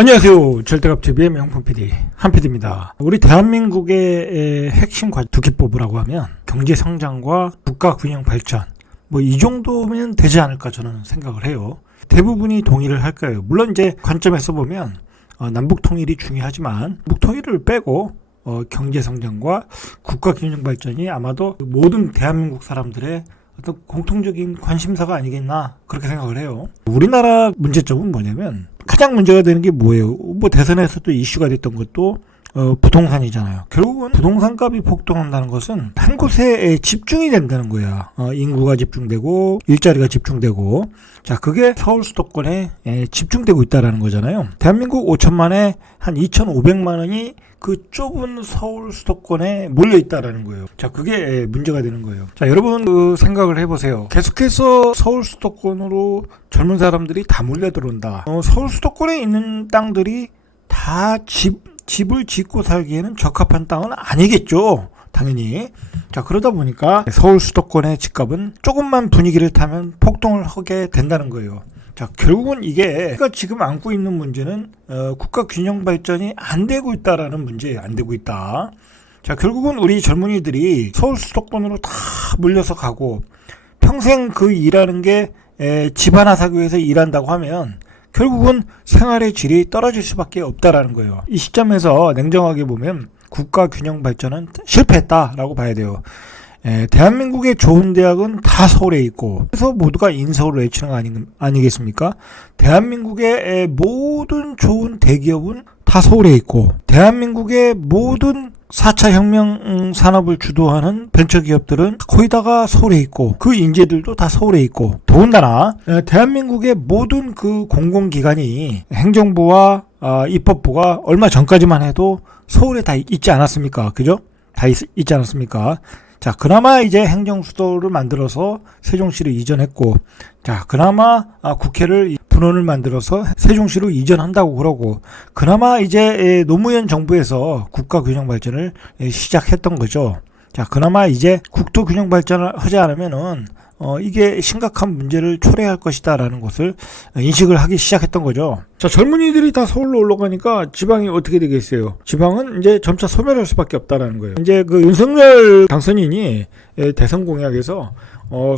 안녕하세요. 절대값TV의 명품 PD 한PD입니다. 우리 대한민국의 핵심 두 기법이라고 하면 경제 성장과 국가 균형 발전, 이 정도면 되지 않을까 저는 생각을 해요. 대부분이 동의를 할까요? 물론 이제 관점에서 보면 남북 통일이 중요하지만 북 통일을 빼고 경제 성장과 국가 균형 발전이 아마도 모든 대한민국 사람들의 어떤 공통적인 관심사가 아니겠나 그렇게 생각을 해요. 우리나라 문제점은 뭐냐면 가장 문제가 되는 게 뭐예요? 대선에서도 이슈가 됐던 것도 부동산이잖아요. 결국은 부동산 값이 폭등한다는 것은 한 곳에 집중이 된다는 거야. 인구가 집중되고 일자리가 집중되고, 자, 그게 서울 수도권에 집중되고 있다라는 거잖아요. 대한민국 5천만에 한 2,500만 원이 그 좁은 서울 수도권에 몰려 있다라는 거예요. 자, 그게 문제가 되는 거예요. 자, 여러분 생각을 해보세요. 계속해서 서울 수도권으로 젊은 사람들이 다 몰려 들어온다. 서울 수도권에 있는 땅들이 다 집을 짓고 살기에는 적합한 땅은 아니겠죠. 당연히. 자, 그러다 보니까 서울 수도권의 집값은 조금만 분위기를 타면 폭등을 하게 된다는 거예요. 자, 결국은 이게 지금 안고 있는 문제는 국가 균형 발전이 안 되고 있다라는 문제예요. 안 되고 있다. 자, 결국은 우리 젊은이들이 서울 수도권으로 다 몰려서 가고 평생 그 일하는 게 집 하나 사기 위해서 일한다고 하면 결국은 생활의 질이 떨어질 수밖에 없다라는 거예요. 이 시점에서 냉정하게 보면 국가 균형 발전은 실패했다라고 봐야 돼요. 대한민국의 좋은 대학은 다 서울에 있고, 그래서 모두가 인서울을 외치는 거 아니겠습니까? 대한민국의 모든 좋은 대기업은 다 서울에 있고, 대한민국의 모든 4차 혁명 산업을 주도하는 벤처기업들은 거의 다가 서울에 있고, 그 인재들도 다 서울에 있고, 더군다나 대한민국의 모든 그 공공기관이 행정부와 입법부가 얼마 전까지만 해도 서울에 다 있지 않았습니까? 그죠? 다 있지 않았습니까? 자, 그나마 이제 행정수도를 만들어서 세종시로 이전했고, 자, 그나마 국회를 분원을 만들어서 세종시로 이전한다고 그러고, 그나마 이제 노무현 정부에서 국가균형 발전을 시작했던 거죠. 자, 그나마 이제 국토균형 발전을 하지 않으면은 이게 심각한 문제를 초래할 것이다라는 것을 인식을 하기 시작했던 거죠. 자, 젊은이들이 다 서울로 올라가니까 지방이 어떻게 되겠어요? 지방은 이제 점차 소멸할 수밖에 없다라는 거예요. 이제 그 윤석열 당선인이 대선 공약에서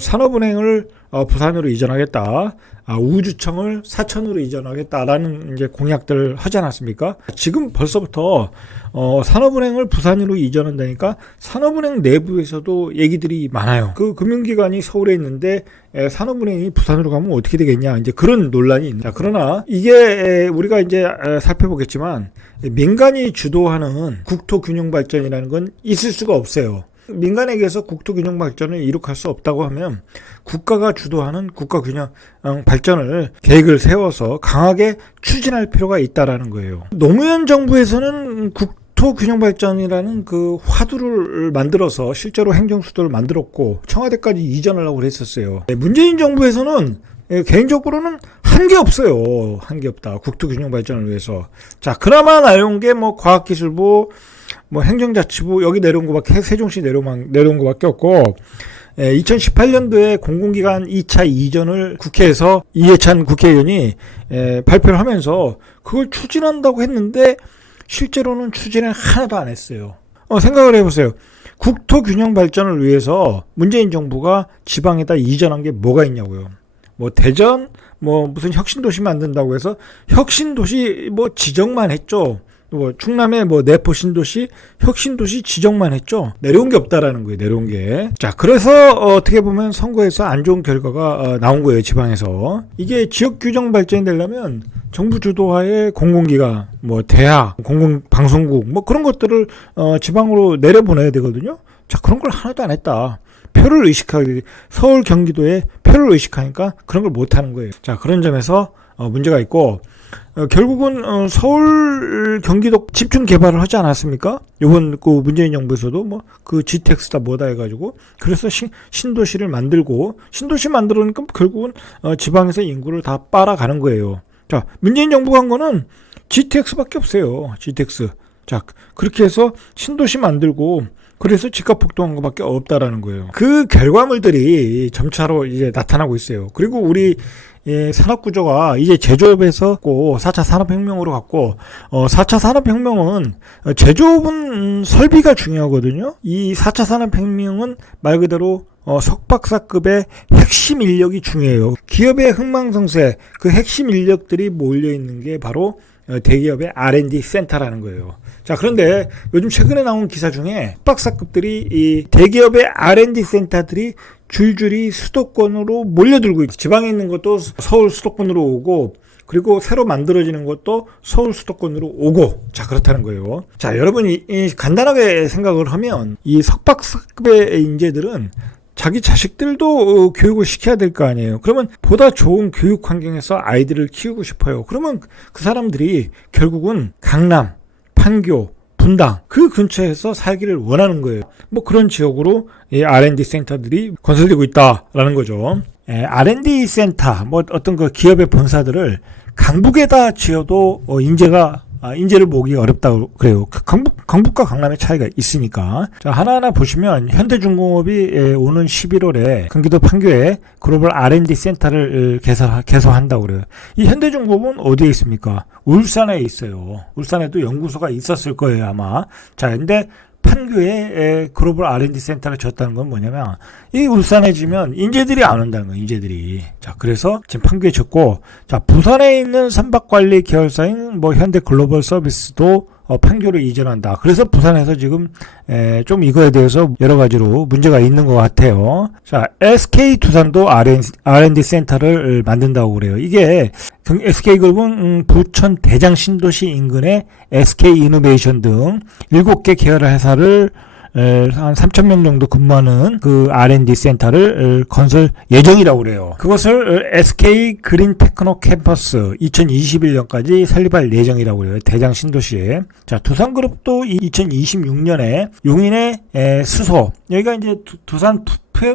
산업은행을 부산으로 이전하겠다, 우주청을 사천으로 이전하겠다라는 이제 공약들을 하지 않았습니까? 지금 벌써부터 산업은행을 부산으로 이전한다니까 산업은행 내부에서도 얘기들이 많아요. 그 금융기관이 서울에 있는데 산업은행이 부산으로 가면 어떻게 되겠냐, 이제 그런 논란이 있는. 자, 그러나 이게 우리가 이제 살펴보겠지만 민간이 주도하는 국토균형 발전이라는 건 있을 수가 없어요. 민간에게서 국토균형 발전을 이룩할 수 없다고 하면 국가가 주도하는 국가균형 발전을 계획을 세워서 강하게 추진할 필요가 있다라는 거예요. 노무현 정부에서는 국토균형 발전이라는 그 화두를 만들어서 실제로 행정수도를 만들었고 청와대까지 이전하려고 했었어요. 문재인 정부에서는 개인적으로는 한 게 없어요. 한 게 없다. 국토균형 발전을 위해서. 자, 그나마 나온 게 과학기술부, 행정자치부 여기 내려온 거밖에, 세종시 내려온 거밖에 없고, 2018년도에 공공기관 2차 이전을 국회에서 이해찬 국회의원이 발표를 하면서 그걸 추진한다고 했는데 실제로는 추진을 하나도 안 했어요. 생각을 해보세요. 국토균형 발전을 위해서 문재인 정부가 지방에다 이전한 게 뭐가 있냐고요. 대전, 무슨 혁신도시 만든다고 해서 혁신도시 지정만 했죠. 충남의 내포 신도시, 혁신도시 지정만 했죠. 내려온 게 없다라는 거예요, 내려온 게. 자, 그래서 어떻게 보면 선거에서 안 좋은 결과가 나온 거예요, 지방에서. 이게 지역 규정 발전이 되려면 정부 주도하에 공공기관, 대학, 공공방송국, 그런 것들을 지방으로 내려보내야 되거든요. 자, 그런 걸 하나도 안 했다. 표를 의식하게, 서울 경기도에 표를 의식하니까 그런 걸 못하는 거예요. 자, 그런 점에서 문제가 있고, 결국은 서울 경기도 집중 개발을 하지 않았습니까? 이번 그 문재인 정부에서도 그 GTX다 뭐다 해가지고, 그래서 신도시를 만들고, 신도시 만들으니까 결국은 지방에서 인구를 다 빨아가는 거예요. 자, 문재인 정부가 한 거는 GTX밖에 없어요. GTX. 자, 그렇게 해서 신도시 만들고, 그래서 집값 폭등한 것밖에 없다라는 거예요. 그 결과물들이 점차로 이제 나타나고 있어요. 그리고 우리 산업구조가 이제 제조업에서 4차 산업혁명으로 갔고, 4차 산업혁명은 제조업은 설비가 중요하거든요. 이 4차 산업혁명은 말 그대로 석박사급의 핵심 인력이 중요해요. 기업의 흥망성쇠, 그 핵심 인력들이 몰려있는 게 바로 대기업의 R&D 센터라는 거예요. 자, 그런데 요즘 최근에 나온 기사 중에 석박사급들이 이 대기업의 R&D 센터들이 줄줄이 수도권으로 몰려들고 있어요. 지방에 있는 것도 서울 수도권으로 오고, 그리고 새로 만들어지는 것도 서울 수도권으로 오고, 자, 그렇다는 거예요. 자, 여러분이 간단하게 생각을 하면 이 석박사급의 인재들은 자기 자식들도 교육을 시켜야 될 거 아니에요. 그러면 보다 좋은 교육 환경에서 아이들을 키우고 싶어요. 그러면 그 사람들이 결국은 강남, 판교, 분당 그 근처에서 살기를 원하는 거예요. 뭐 그런 지역으로 이 R&D 센터들이 건설되고 있다라는 거죠. R&D 센터, 뭐 어떤 그 기업의 본사들을 강북에다 지어도 인재를 모으기 어렵다고 그래요. 강북과 강남의 차이가 있으니까. 자, 하나하나 보시면 현대중공업이 오는 11월에 경기도 판교에 글로벌 R&D 센터를 개설한다고 그래요. 이 현대중공업은 어디에 있습니까? 울산에 있어요. 울산에도 연구소가 있었을 거예요, 아마. 자, 근데 판교에 글로벌 R&D 센터를 졌다는 건 뭐냐면, 이 울산에 지면 인재들이 안 온다는 거예요, 인재들이. 자, 그래서 지금 판교에 졌고, 자, 부산에 있는 선박관리 계열사인 뭐 현대 글로벌 서비스도 판교로 이전한다. 그래서 부산에서 지금 좀 이거에 대해서 여러 가지로 문제가 있는 것 같아요. 자, SK 두산도 R&D 센터를 만든다고 그래요. 이게 SK그룹은 부천 대장 신도시 인근에 SK 이노베이션 등 7개 계열 회사를 한 3,000명 정도 근무하는 그 R&D 센터를 건설 예정이라고 그래요. 그것을 SK 그린 테크노 캠퍼스 2021년까지 설립할 예정이라고 그래요. 대장 신도시에. 자, 두산그룹도 2026년에 용인의 수소, 여기가 이제 두산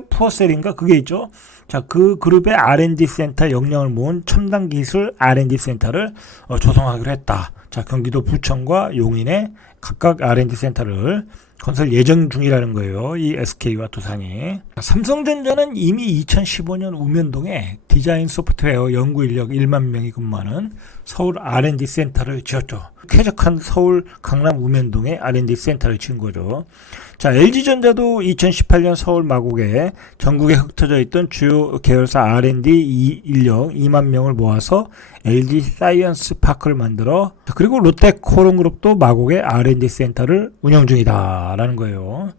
푸어셀인가 그게 있죠. 자, 그 그룹의 R&D 센터 역량을 모은 첨단 기술 R&D 센터를 조성하기로 했다. 자, 경기도 부천과 용인에 각각 R&D 센터를 건설 예정 중이라는 거예요. 이 SK와 두산이. 삼성전자는 이미 2015년 우면동에 디자인 소프트웨어 연구 인력 1만 명이 근무하는 서울 R&D 센터를 지었죠. 쾌적한 서울 강남 우면동에 R&D 센터를 지은 거죠. 자, LG전자도 2018년 서울 마곡에 전국에 흩어져 있던 주요 계열사 R&D 인력 2만 명을 모아서 LG 사이언스 파크를 만들어, 그리고 롯데코롱그룹도 마곡에 R&D 센터를 운영 중이다라는 거예요.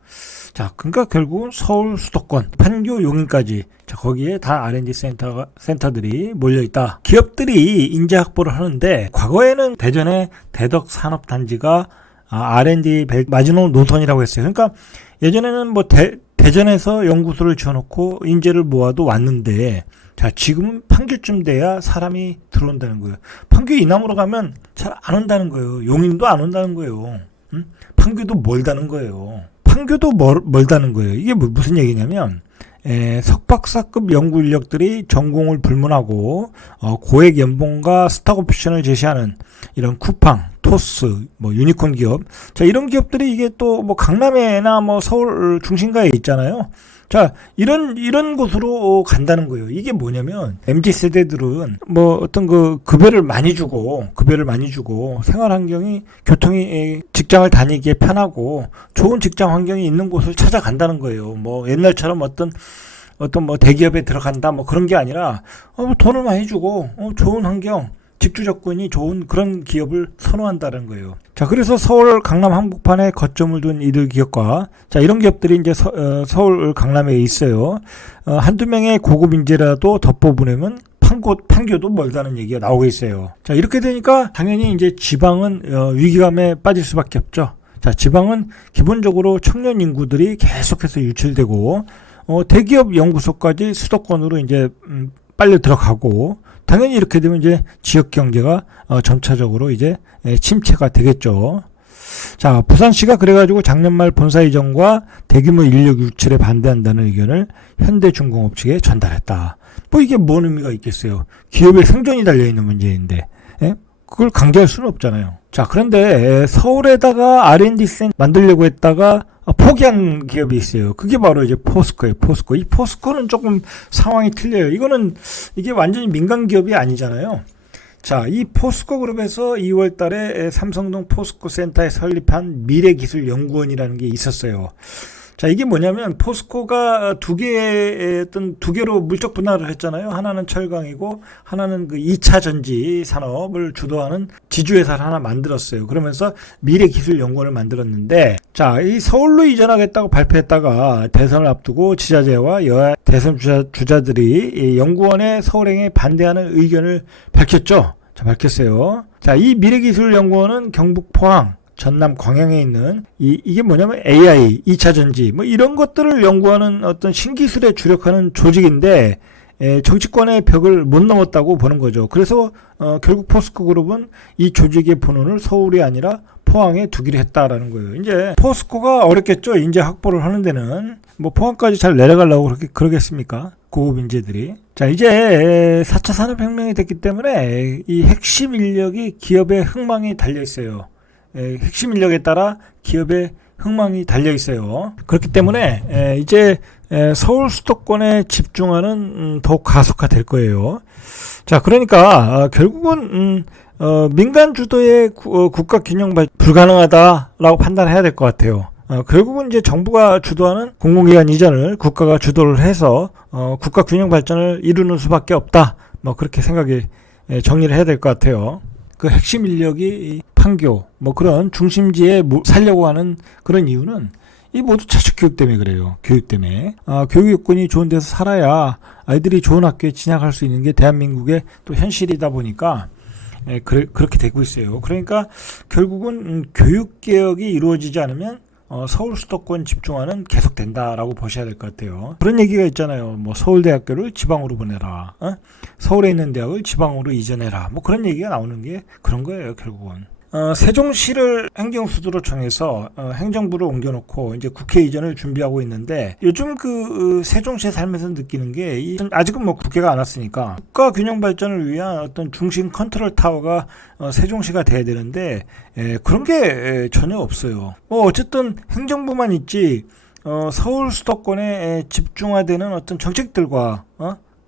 자, 그러니까 결국은 서울 수도권, 판교, 용인까지, 자, 거기에 다 R&D 센터들이 몰려있다. 기업들이 인재 확보를 하는데, 과거에는 대전의 대덕산업단지가 R&D 마지노 노선이라고 했어요. 그러니까 예전에는 뭐 대전에서 연구소를 지어놓고 인재를 모아도 왔는데, 자, 지금은 판교쯤 돼야 사람이 들어온다는 거예요. 판교 이남으로 가면 잘 안 온다는 거예요. 용인도 안 온다는 거예요. 판교도 멀다는 거예요. 판교도 멀다는 거예요. 이게 무슨 얘기냐면, 석박사급 연구 인력들이 전공을 불문하고 고액 연봉과 스탁 옵션을 제시하는 이런 쿠팡, 토스, 뭐 유니콘 기업, 자, 이런 기업들이 이게 또 뭐 강남에나 뭐 서울 중심가에 있잖아요. 자, 이런 곳으로 간다는 거예요. 이게 뭐냐면 MZ 세대들은 뭐 어떤 그 급여를 많이 주고 생활 환경이, 교통이, 직장을 다니기에 편하고 좋은 직장 환경이 있는 곳을 찾아간다는 거예요. 뭐 옛날처럼 어떤 뭐 대기업에 들어간다 뭐 그런 게 아니라 뭐 돈을 많이 주고 좋은 환경, 직주 조건이 좋은 그런 기업을 선호한다는 거예요. 자, 그래서 서울 강남 한복판에 거점을 둔 이들 기업과, 자, 이런 기업들이 이제 서울 강남에 있어요. 한두 명의 고급 인재라도 더 뽑으려면 판교도 멀다는 얘기가 나오고 있어요. 자, 이렇게 되니까 당연히 이제 지방은 위기감에 빠질 수밖에 없죠. 자, 지방은 기본적으로 청년 인구들이 계속해서 유출되고 대기업 연구소까지 수도권으로 이제 빨려 들어가고, 당연히 이렇게 되면 이제 지역 경제가 점차적으로 이제 침체가 되겠죠. 자, 부산시가 그래가지고 작년 말 본사 이전과 대규모 인력 유출에 반대한다는 의견을 현대중공업 측에 전달했다. 뭐 이게 뭔 의미가 있겠어요? 기업의 생존이 달려있는 문제인데, 그걸 강제할 수는 없잖아요. 자, 자, 그런데 서울에다가 R&D 센터 만들려고 했다가 포기한 기업이 있어요. 그게 바로 이제 포스코예요. 포스코. 이 포스코는 조금 상황이 틀려요. 이게 완전히 민간 기업이 아니잖아요. 자, 이 포스코 그룹에서 2월 달에 삼성동 포스코 센터에 설립한 미래기술연구원이라는 게 있었어요. 자, 이게 뭐냐면 포스코가 두 개로 물적 분할을 했잖아요. 하나는 철강이고 하나는 그 2차 전지 산업을 주도하는 지주회사를 하나 만들었어요. 그러면서 미래기술연구원을 만들었는데, 자, 이 서울로 이전하겠다고 발표했다가 대선을 앞두고 지자체와 여야 대선 주자들이 이 연구원의 서울행에 반대하는 의견을 밝혔죠. 자, 밝혔어요. 자, 이 미래기술연구원은 경북 포항, 전남 광양에 있는 이게 뭐냐면 AI, 2차 전지 뭐 이런 것들을 연구하는 어떤 신기술에 주력하는 조직인데, 정치권의 벽을 못 넘었다고 보는 거죠. 그래서 결국 포스코 그룹은 이 조직의 본원을 서울이 아니라 포항에 두기로 했다라는 거예요. 이제 포스코가 어렵겠죠. 인재 확보를 하는 데는 뭐 포항까지 잘 내려가려고 그러겠습니까? 고급 인재들이. 자, 이제 4차 산업혁명이 됐기 때문에 이 핵심 인력이 기업의 흥망이 달려 있어요. 핵심 인력에 따라 기업의 흥망이 달려 있어요. 그렇기 때문에 이제 서울 수도권에 집중하는 더욱 가속화될 거예요. 자, 그러니까 결국은 민간 주도의 국가 균형 불가능하다라고 판단해야 될 것 같아요. 결국은 이제 정부가 주도하는 공공기관 이전을 국가가 주도를 해서 국가 균형 발전을 이루는 수밖에 없다. 뭐 그렇게 정리를 해야 될 것 같아요. 그 핵심 인력이 판교, 뭐 그런 중심지에 살려고 하는 그런 이유는 이 모두 자식 교육 때문에 그래요. 교육 때문에. 교육 여건이 좋은 데서 살아야 아이들이 좋은 학교에 진학할 수 있는 게 대한민국의 또 현실이다 보니까 그렇게 되고 있어요. 그러니까 결국은 교육 개혁이 이루어지지 않으면 서울 수도권 집중화는 계속된다라고 보셔야 될 것 같아요. 그런 얘기가 있잖아요. 뭐 서울대학교를 지방으로 보내라. 서울에 있는 대학을 지방으로 이전해라. 뭐 그런 얘기가 나오는 게 그런 거예요, 결국은. 세종시를 행정수도로 정해서 행정부를 옮겨놓고 이제 국회 이전을 준비하고 있는데, 요즘 그 세종시에 살면서 느끼는 게 아직은 뭐 국회가 안 왔으니까 국가 균형 발전을 위한 어떤 중심 컨트롤 타워가 세종시가 돼야 되는데 그런 게 전혀 없어요. 뭐 어쨌든 행정부만 있지 서울 수도권에 집중화되는 어떤 정책들과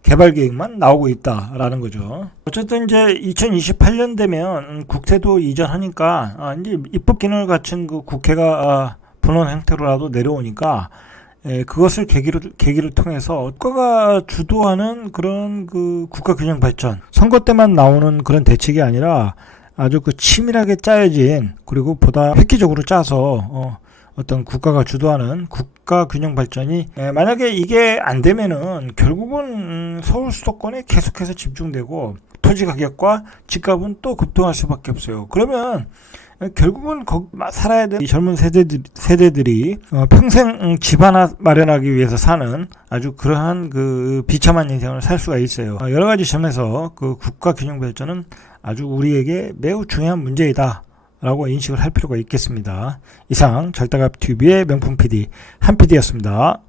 개발 계획만 나오고 있다라는 거죠. 어쨌든 이제 2028년 되면 국세도 이전하니까 이제 입법 기능을 갖춘 그 국회가 분원 형태로라도 내려오니까 그것을 계기를 통해서 국가가 주도하는 그런 그 국가 균형 발전, 선거 때만 나오는 그런 대책이 아니라 아주 그 치밀하게 짜여진, 그리고 보다 획기적으로 짜서 어떤 국가가 주도하는 국가 균형 발전이 만약에 이게 안 되면은 결국은 서울 수도권에 계속해서 집중되고 토지 가격과 집값은 또 급등할 수밖에 없어요. 그러면 결국은 살아야 되는 젊은 세대들이 평생 집 하나 마련하기 위해서 사는 아주 그러한 그 비참한 인생을 살 수가 있어요. 여러 가지 점에서 그 국가 균형 발전은 아주 우리에게 매우 중요한 문제이다 라고 인식을 할 필요가 있겠습니다. 이상 절대갑TV의 명품 PD 한 PD였습니다.